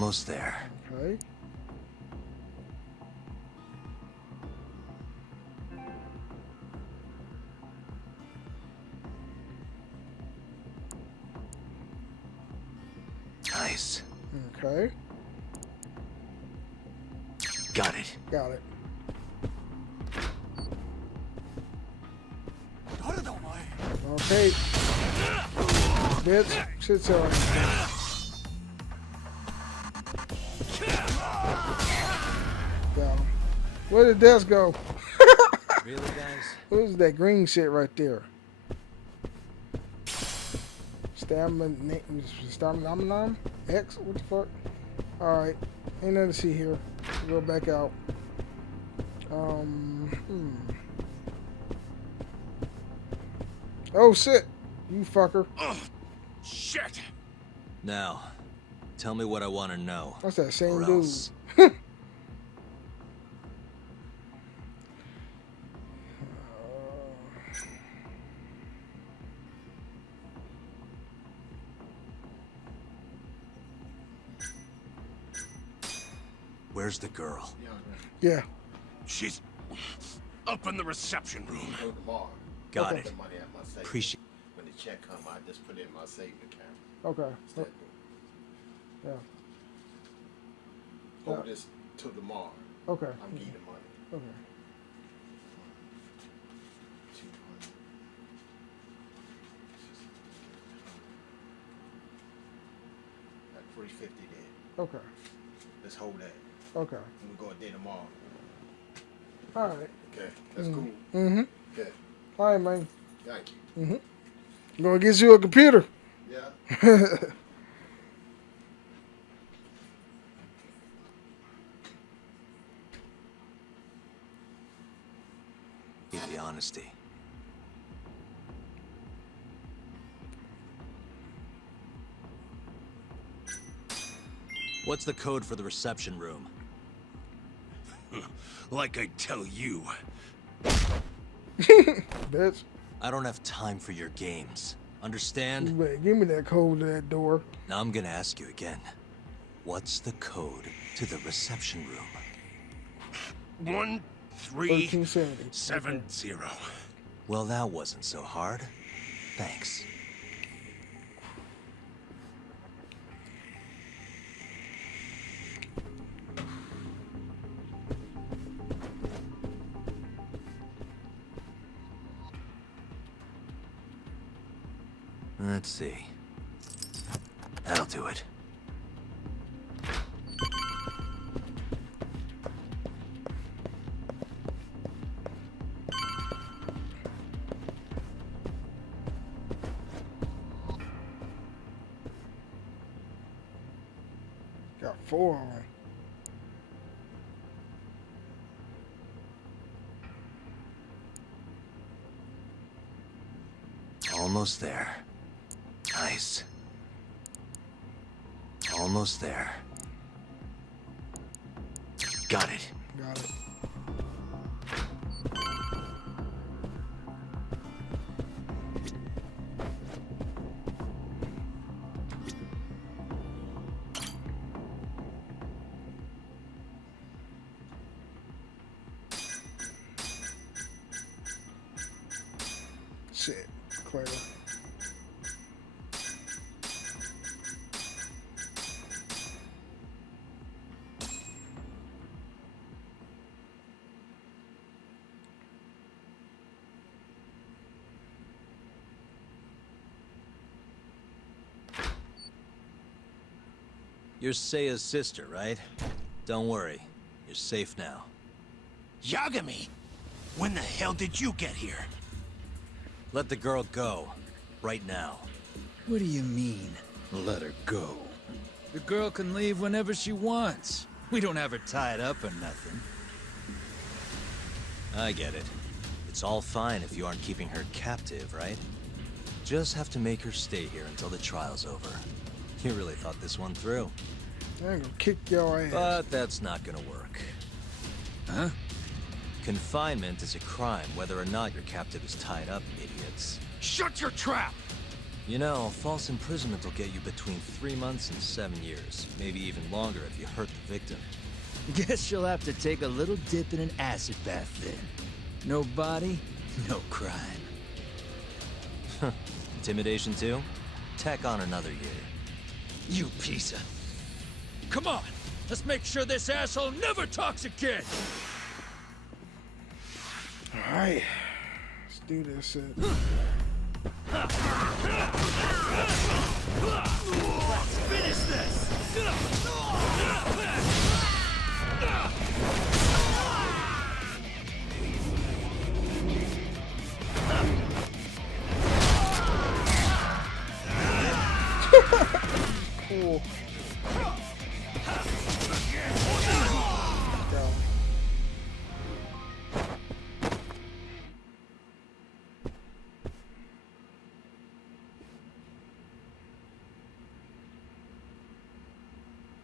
Almost there. Okay. Nice. Okay. Got it. Got it. Okay. Bitch. Shit's alright. Got him. Where did this go? Really, guys? What is that green shit right there? Stamina, X? What the fuck? Alright. Ain't nothing to see here. Go back out. Oh shit! You fucker. Oh, shit! Now, tell me what I want to know. That's that same or dude. else. Where's the girl? Yeah. She's up in the reception room. Got Okay. it. Appreciate. When the check come, I just put it in my saving account. Okay. Yeah. Hold this till tomorrow. Okay. I'm getting the money. Okay. Like 350 there. Okay. Let's hold that. Okay. And we go a day tomorrow. All right. Okay, that's cool. Mm-hmm. Okay, All right, man. thank you. Mm-hmm. I'm gonna get you a computer. Yeah. The honesty. What's the code for the reception room? Like I tell you. Bitch. I don't have time for your games. Understand? You better give me that code to that door. Now I'm gonna ask you again. What's the code to the reception room? 1370. 1370. Well, that wasn't so hard. Thanks. Let's see. That'll do it. Got 4 of them. Almost there. Nice. Almost there. Got it. Got it. Shit. Clear. You're Seiya's sister, right? Don't worry. You're safe now. Yagami! When the hell did you get here? Let the girl go. Right now. What do you mean, let her go? The girl can leave whenever she wants. We don't have her tied up or nothing. I get it. It's all fine if you aren't keeping her captive, right? Just have to make her stay here until the trial's over. You really thought this one through. I ain't gonna kick your ass. But that's not gonna work. Huh? Confinement is a crime whether or not your captive is tied up, idiots. Shut your trap! You know, false imprisonment will get you between 3 months and 7 years. Maybe even longer if you hurt the victim. Guess you'll have to take a little dip in an acid bath then. No body, no crime. Intimidation too? Tack on another year. You piece of... Come on! Let's make sure this asshole never talks again! Alright. Let's do this shit. Finish this! Cool. Go.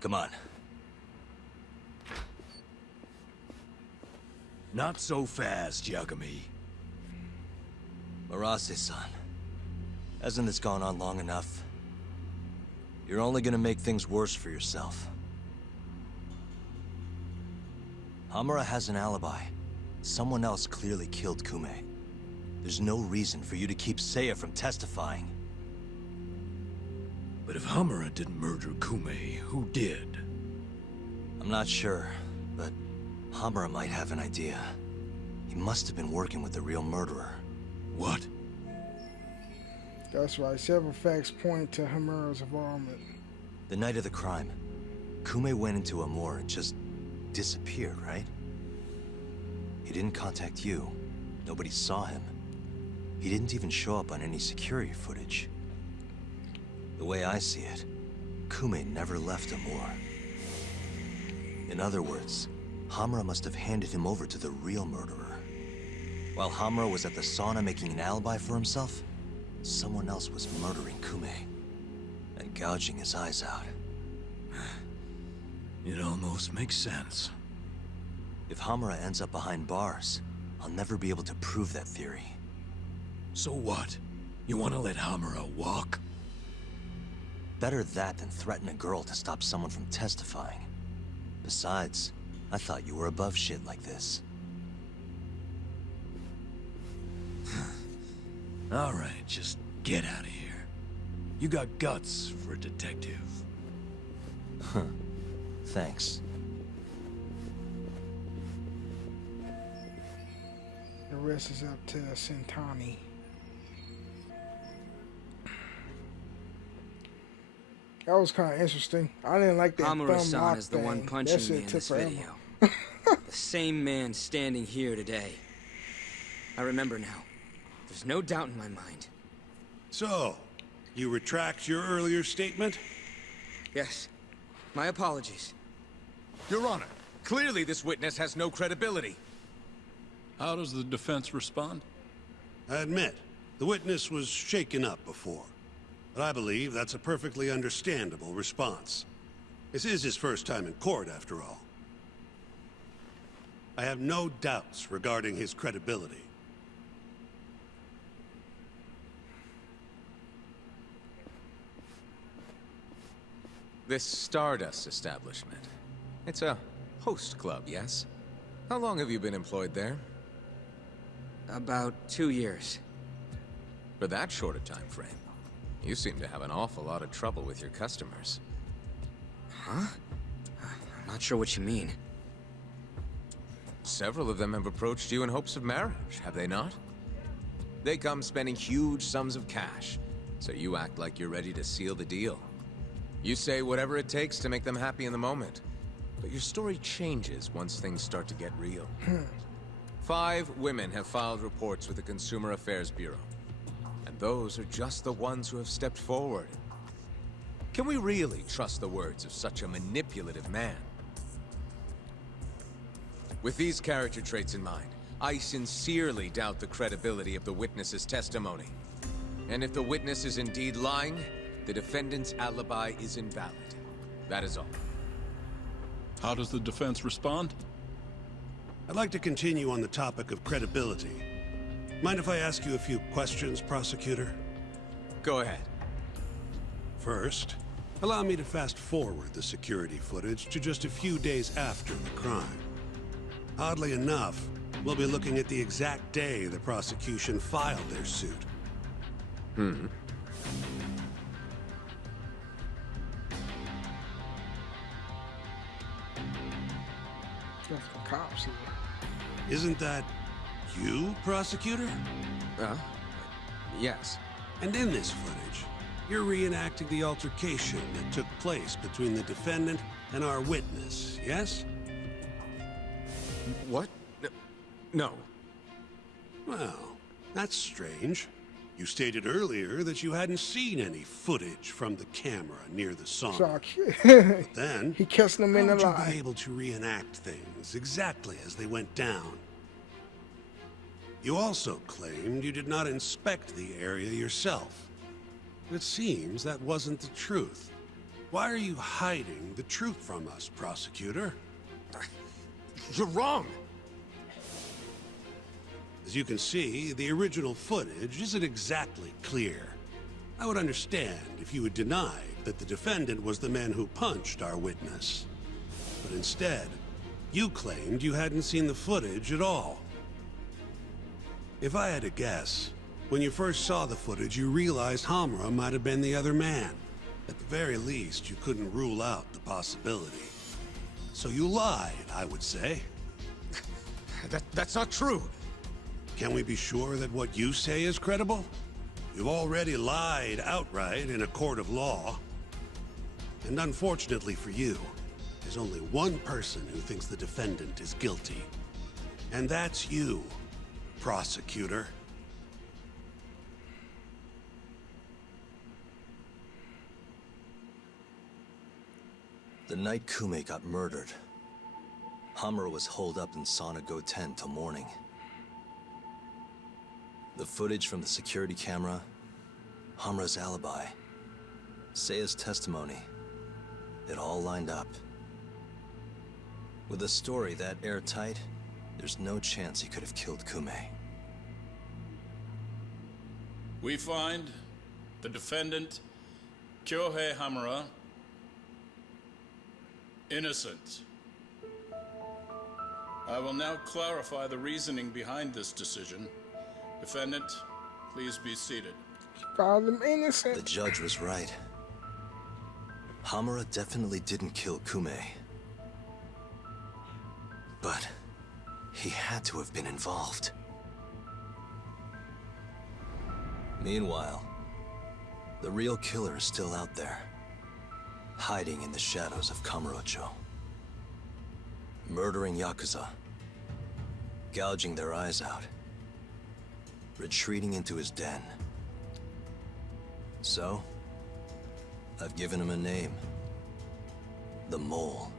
Come on. Not so fast, Yagami. Marase-san, hasn't this gone on long enough? You're only gonna make things worse for yourself. Hamura has an alibi. Someone else clearly killed Kume. There's no reason for you to keep Seiya from testifying. But if Hamura didn't murder Kume, who did? I'm not sure, but Hamura might have an idea. He must have been working with the real murderer. What? That's right. Several facts point to Hamura's involvement. The night of the crime, Kume went into Amur and just disappeared, right? He didn't contact you. Nobody saw him. He didn't even show up on any security footage. The way I see it, Kume never left Amur. In other words, Hamura must have handed him over to the real murderer. While Hamura was at the sauna making an alibi for himself, someone else was murdering Kume and gouging his eyes out. It almost makes sense. If Hamura ends up behind bars, I'll never be able to prove that theory. So what? You want to let Hamura walk? Better that than threaten a girl to stop someone from testifying. Besides, I thought you were above shit like this. All right, just get out of here. You got guts for a detective. Huh. Thanks. The rest is up to Sentani. That was kind of interesting. I didn't like that thumb Hamura-san lock is the thing. one That punching shit me in took this forever. video. The same man standing here today. I remember now. There's no doubt in my mind. So, you retract your earlier statement? Yes. My apologies. Your Honor, clearly this witness has no credibility. How does the defense respond? I admit, the witness was shaken up before. But I believe that's a perfectly understandable response. This is his first time in court, after all. I have no doubts regarding his credibility. This Stardust establishment. It's a host club, yes? How long have you been employed there? About 2 years. For that short a time frame, you seem to have an awful lot of trouble with your customers. Huh? I'm not sure what you mean. Several of them have approached you in hopes of marriage, have they not? They come spending huge sums of cash, so you act like you're ready to seal the deal. You say whatever it takes to make them happy in the moment, but your story changes once things start to get real. 5 women have filed reports with the Consumer Affairs Bureau, and those are just the ones who have stepped forward. Can we really trust the words of such a manipulative man? With these character traits in mind, I sincerely doubt the credibility of the witness's testimony. And if the witness is indeed lying, the defendant's alibi is invalid. That is all. How does the defense respond? I'd like to continue on the topic of credibility. Mind if I ask you a few questions, prosecutor? Go ahead. First, allow me to fast forward the security footage to just a few days after the crime. Oddly enough, we'll be looking at the exact day the prosecution filed their suit. Got some cops here. Isn't that you, prosecutor? Yes. And in this footage, you're reenacting the altercation that took place between the defendant and our witness, yes? What? No. Well, that's strange. You stated earlier that you hadn't seen any footage from the camera near the sauna. Shock. Then, He kissing him in how the would you be lie. able to reenact things exactly as they went down? You also claimed you did not inspect the area yourself. It seems that wasn't the truth. Why are you hiding the truth from us, prosecutor? You're wrong. As you can see, the original footage isn't exactly clear. I would understand if you had denied that the defendant was the man who punched our witness. But instead, you claimed you hadn't seen the footage at all. If I had to guess, when you first saw the footage, you realized Hamra might have been the other man. At the very least, you couldn't rule out the possibility. So you lied, I would say. That's not true. Can we be sure that what you say is credible? You've already lied outright in a court of law. And unfortunately for you, there's only one person who thinks the defendant is guilty. And that's you, prosecutor. The night Kume got murdered, Hamura was holed up in Sauna Go 10 till morning. The footage from the security camera, Hamura's alibi, Seiya's testimony, it all lined up. With a story that airtight, there's no chance he could have killed Kume. We find the defendant, Kyohei Hamura, innocent. I will now clarify the reasoning behind this decision. Defendant, please be seated. Found him The innocent. judge was right. Hamura definitely didn't kill Kume. But he had to have been involved. Meanwhile, the real killer is still out there, hiding in the shadows of Kamurocho. Murdering Yakuza, gouging their eyes out, retreating into his den. So, I've given him a name. The Mole.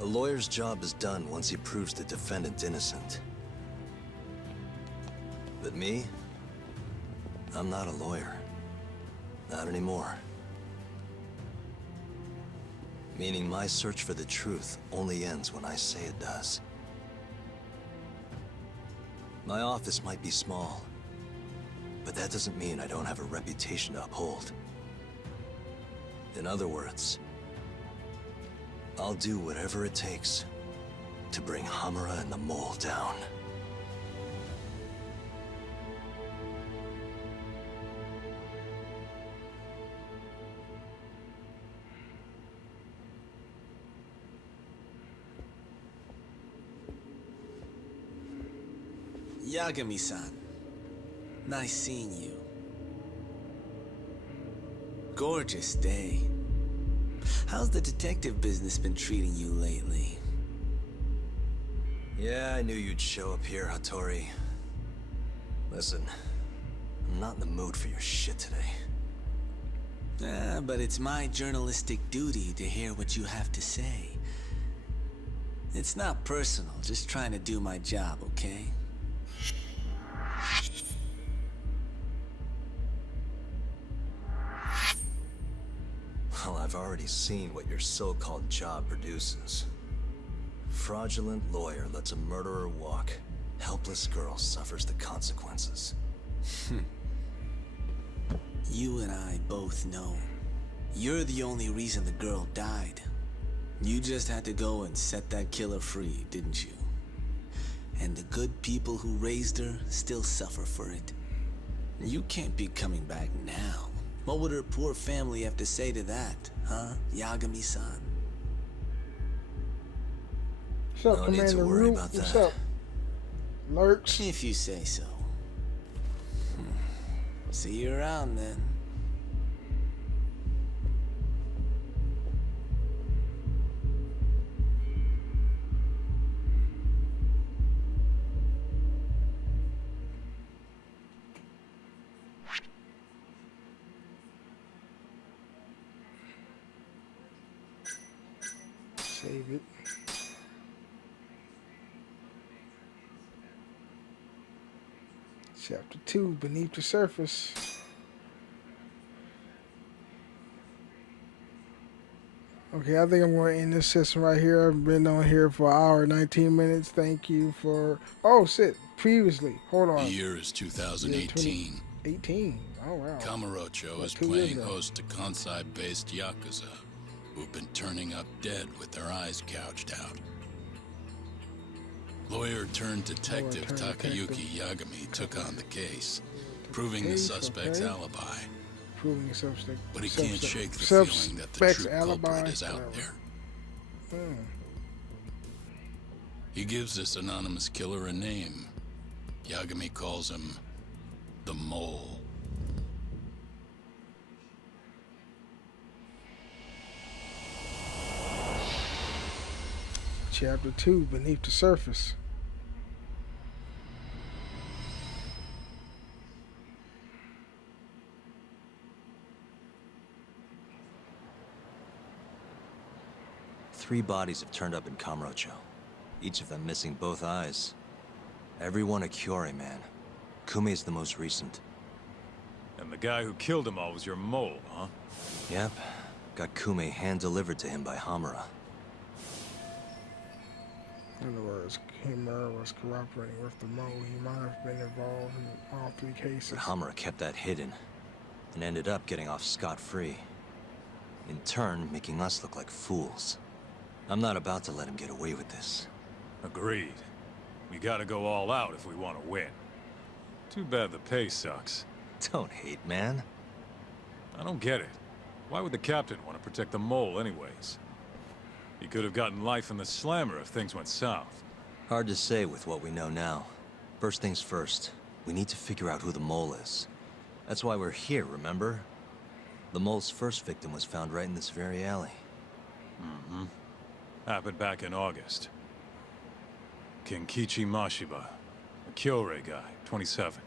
A lawyer's job is done once he proves the defendant innocent. But me? I'm not a lawyer. Not anymore. Meaning my search for the truth only ends when I say it does. My office might be small, but that doesn't mean I don't have a reputation to uphold. In other words, I'll do whatever it takes to bring Hamura and the Mole down. Yagami-san, nice seeing you. Gorgeous day. How's the detective business been treating you lately? Yeah, I knew you'd show up here, Hattori. Listen, I'm not in the mood for your shit today. But it's my journalistic duty to hear what you have to say. It's not personal, just trying to do my job, okay? Well, I've already seen what your so-called job produces. Fraudulent lawyer lets a murderer walk, Helpless girl suffers the consequences. You and I both know. You're the only reason the girl died. You just had to go and set that killer free, didn't you? And the good people who raised her still suffer for it. You can't be coming back now. What would her poor family have to say to that, huh, Yagami-san? What's up, No need to Commander worry Root? about What's that. up? Lurks. If you say so. See you around then. Save it. Chapter 2, Beneath the Surface. Okay, I think I'm going to end this session right here. I've been on here for an hour, 19 minutes. Thank you for... Oh, shit. Previously. Hold on. The year is 2018. 18. Oh, wow. Kamurocho Like is 2 years playing ago. host to Kansai-based Yakuza, who've been turning up dead with their eyes gouged out. Lawyer-turned-detective Takayuki Yagami took on the case, proving the suspect's alibi. Proving the suspect. But he can't shake the feeling that the true culprit is out there. He gives this anonymous killer a name. Yagami calls him the Mole. Chapter 2, Beneath the Surface. Three bodies have turned up in Kamurocho, each of them missing both eyes. Everyone a Kyori man. Kume's the most recent. And the guy who killed them all was your mole, huh? Yep. Got Kume hand-delivered to him by Hamura. In other words, Himura was cooperating with the Mole. He might have been involved in all 3 cases. But Hamura kept that hidden, and ended up getting off scot-free. In turn, making us look like fools. I'm not about to let him get away with this. Agreed. We gotta go all out if we want to win. Too bad the pay sucks. Don't hate, man. I don't get it. Why would the captain want to protect the mole anyways? He could have gotten life in the slammer if things went south. Hard to say with what we know now. First things first, we need to figure out who the mole is. That's why we're here, remember? The mole's first victim was found right in this very alley. Mm-hmm. Happened back in August. Kenkichi Mashiba, a Kyorei guy, 27.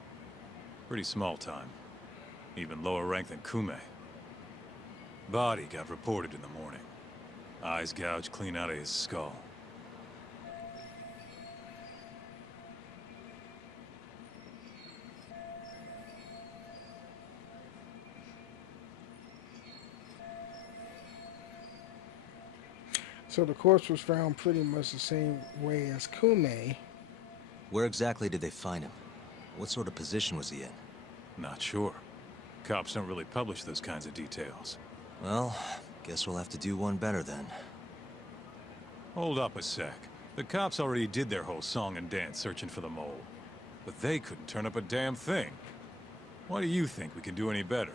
Pretty small time. Even lower rank than Kume. Body got reported in the morning. Eyes gouged clean out of his skull. So the corpse was found pretty much the same way as Kume. Where exactly did they find him? What sort of position was he in? Not sure. Cops don't really publish those kinds of details. Well, guess we'll have to do one better then. Hold up a sec. The cops already did their whole song and dance searching for the mole. But they couldn't turn up a damn thing. Why do you think we can do any better?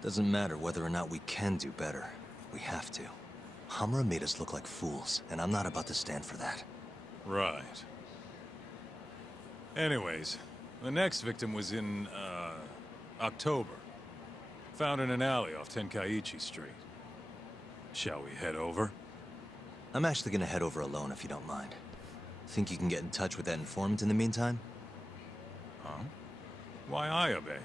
Doesn't matter whether or not we can do better. We have to. Hamura made us look like fools, and I'm not about to stand for that. Right. Anyways, the next victim was in, October. Found in an alley off Tenkaichi Street. Shall we head over? I'm actually gonna head over alone if you don't mind. Think you can get in touch with that informant in the meantime? Huh? Why I obey?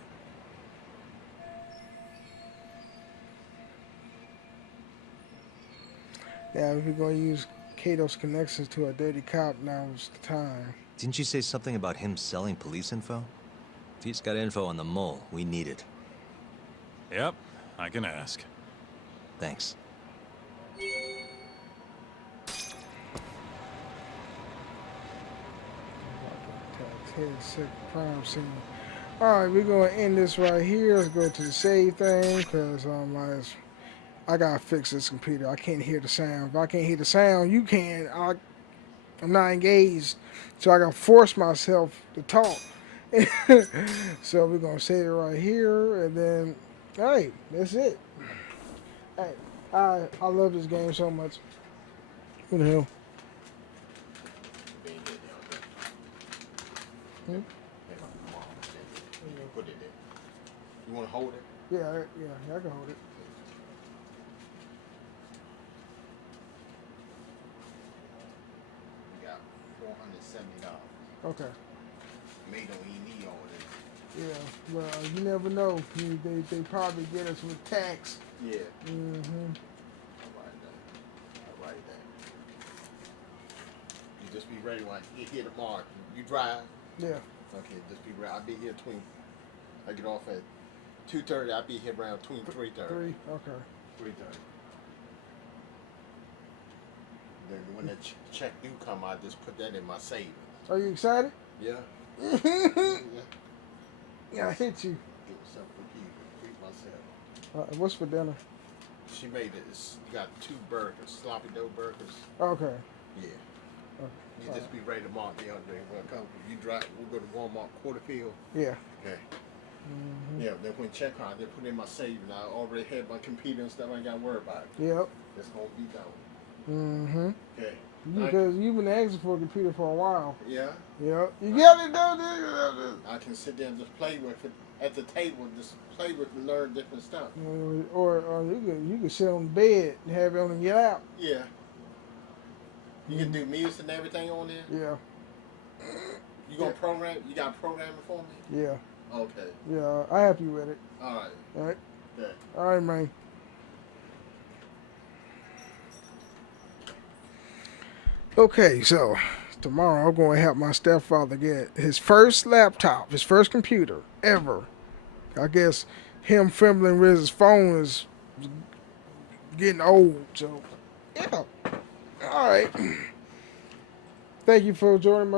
Yeah, if we're going to use Kato's connections to a dirty cop, now's the time. Didn't you say something about him selling police info? If he's got info on the mole, we need it. Yep, I can ask. Thanks. Head sick crime scene. Alright, we're gonna end this right here. Let's go to the save thing because I gotta fix this computer. I can't hear the sound. If I can't hear the sound, you can. I'm not engaged, so I gotta force myself to talk. So we're gonna save it right here, and then, hey, that's it. Hey, I love this game so much. Who the hell? Hmm? Put it there. You want to hold it? Yeah, I can hold it. We got $470. Okay. May don't even need all this. Yeah, well, you never know. They probably get us with tax. Yeah. Mm-hmm. All right then. You just be ready when you hit the mark. You drive. Yeah. Okay, just be ready. I'll be here between. I get off at 2:30. I'll be here around between 3:30. 3. Okay. 3:30. Then when that check do come, I just put that in my savings. Are you excited? Yeah. Yeah, I hit you. Get myself a cookie, treat myself. What's for dinner? She made it. You got 2 burgers, sloppy dough burgers. Okay. Yeah. Okay. You just be ready to mark the other day. You drive. We'll go to Walmart Quarterfield. Yeah. Okay. Yeah. Then when check out, they put in my savings. I already had my computer and stuff. I ain't got to worry about it. Yep. It's gonna be done. Mm-hmm. Okay. Because you've been asking for a computer for a while. Yeah. Yep. You got it, though. I can sit there and just play with it at the table. Just play with and learn different stuff. Or you could sit on the bed and have it on your lap. Yeah. You can do music and everything on there. Yeah. You gonna program? You got programming for me? Yeah. Okay. Yeah, I help you with it. All right. All right. Yeah. All right, man. Okay, so tomorrow I'm going to help my stepfather get his first laptop, his first computer ever. I guess him fumbling with his phone is getting old. So, yeah. All right. Thank you for joining my